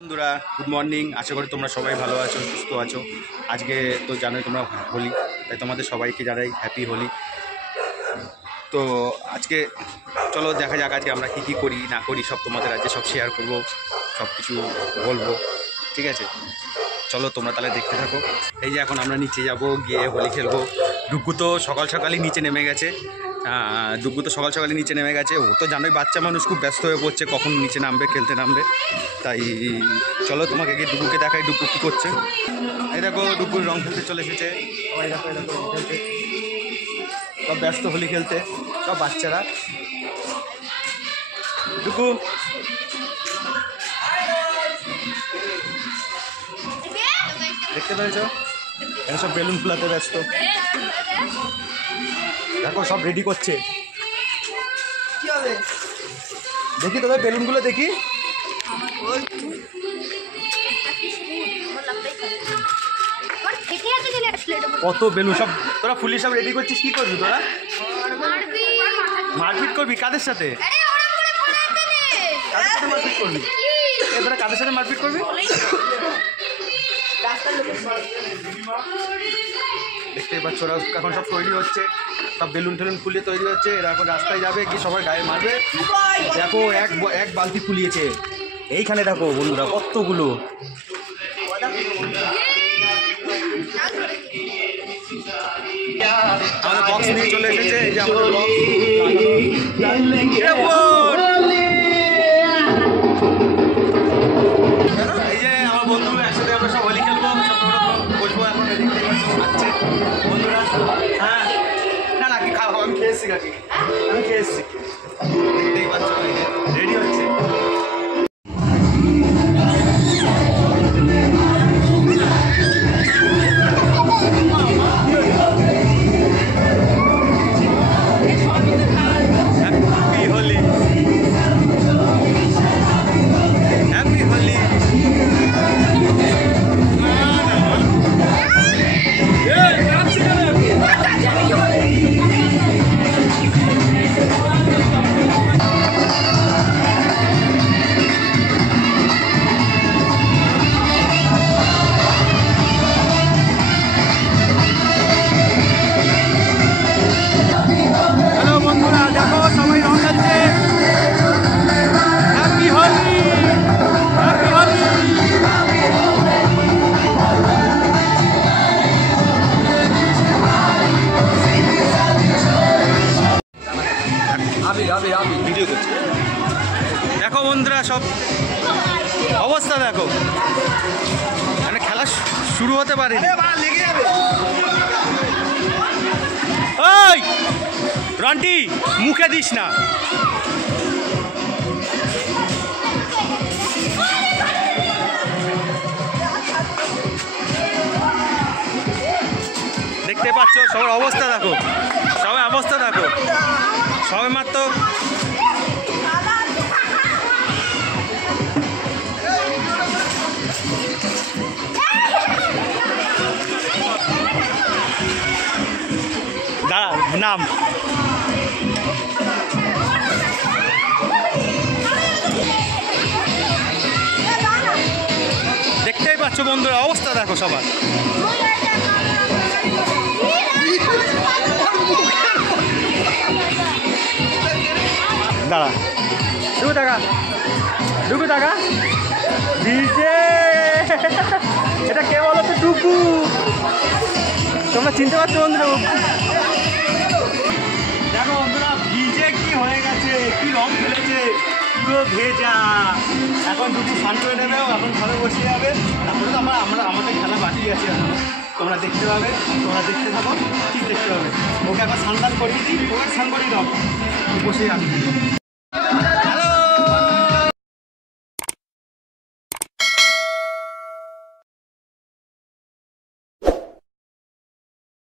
বন্ধুরা good morning. আশা করি তোমরা সবাই ভালো আছো, সুস্থ আছো। আজকে তো জানোই তোমরা হোলি, তাই তোমাদের সবাইকে জানাই হ্যাপি হোলি। তো আজকে চলো দেখা যাক আজকে আমরা কী করি না করি, সব তোমাদের আজকে সব শেয়ার করব, সব কিছু বলবো, ঠিক আছে? চলো তোমরা তাহলে দেখতে থাকো। এই যে এখন আমরা নিচে যাব, গিয়ে হোলি খেলবো। ডুগ্গু তো সকাল সকালই নিচে নেমে গেছে। নিচে নেমে গেছে। ও তো জানোই বাচ্চা মানুষ খুব ব্যস্ত হয়ে পড়ছে, কখন নিচে নামবে, খেলতে নামবে। তাই চলো তোমাকে গিয়ে ডুগ্গুকে দেখাই ডুগ্গু কী করছে। এই দেখো ডুগ্গুর রং খেলতে চলে এসেছে। সবাই দেখো রং খেলতে, সব ব্যস্ত হোলি খেলতে, সব বাচ্চারা। ডুগ্গু দেখতে পেয়েছো, এরা সব বেলুন ফুলাতে ব্যস্ত। দেখো সব রেডি করছে। কি হবে দেখি তোদের বেলুনগুলো দেখি। কত বেলুন, সব তোরা ফুলি সব রেডি করছিস, কি করবি তোরা? মারপিট করবি কাদের সাথে? মারপিট করবি তোরা? কাদের সাথে মারপিট করবি? দেখতে পাচ্ছ ওরা এখন সব তৈরি হচ্ছে, সব বেলুন টেলুন ফুলিয়ে তৈরি হচ্ছে। এরা এখন রাস্তায় যাবে, কি সবাই গায়ে মারবে। দেখো এক বালতি ফুলিয়েছে। এইখানে দেখো বন্ধুরা কতগুলো। আমাদের বক্স নিয়ে চলে এসেছে। এই যে আমাদের এই যে আমার বন্ধুরা একসাথে আমরা সব হোলি খেলবো, সব বসবো এখন। দেখতে পাচ্ছে বন্ধুরা। হ্যাঁ না না কি খাবো, আমি খেয়ে এসছি কাকি, আমি খেয়ে এসছি। দেখতেই পাচ্ছ রেডি হচ্ছে। ভিডিও করছি। দেখো বন্ধুরা সব অবস্থা দেখো, মানে খেলা শুরু হতে পারে। ওই রন্টি মুখে দিস না। দেখতে পাচ্ছ সবার অবস্থা দেখো, সবাই অবস্থা দেখো, সবাই মাত্র দাঁড়া নাম। দেখতেই পাচ্ছ বন্ধুরা অবস্থা দেখো সবার। দাঁড়া ডুগু টাকা ডিজে। এটা কে বলো তো? ডুগু। তোমরা চিনতে পারছো বন্ধুরা? দেখো বন্ধুরা ডিজে কি হয়ে গেছে, কি রং খেলেছে, পুরো ভেজা। এখন ডুগু স্নান করে নেবে, এখন ঘরে বসে যাবে। তারপরে তো আমাদের খেলা বাকি আছে, তোমরা দেখতে পাবে, তোমরা দেখতে থাকো, ঠিক দেখতে পাবে। ওকে একবার স্নান করিয়ে দিই, ওকে স্নান করিয়ে দাও, বসে যাবে।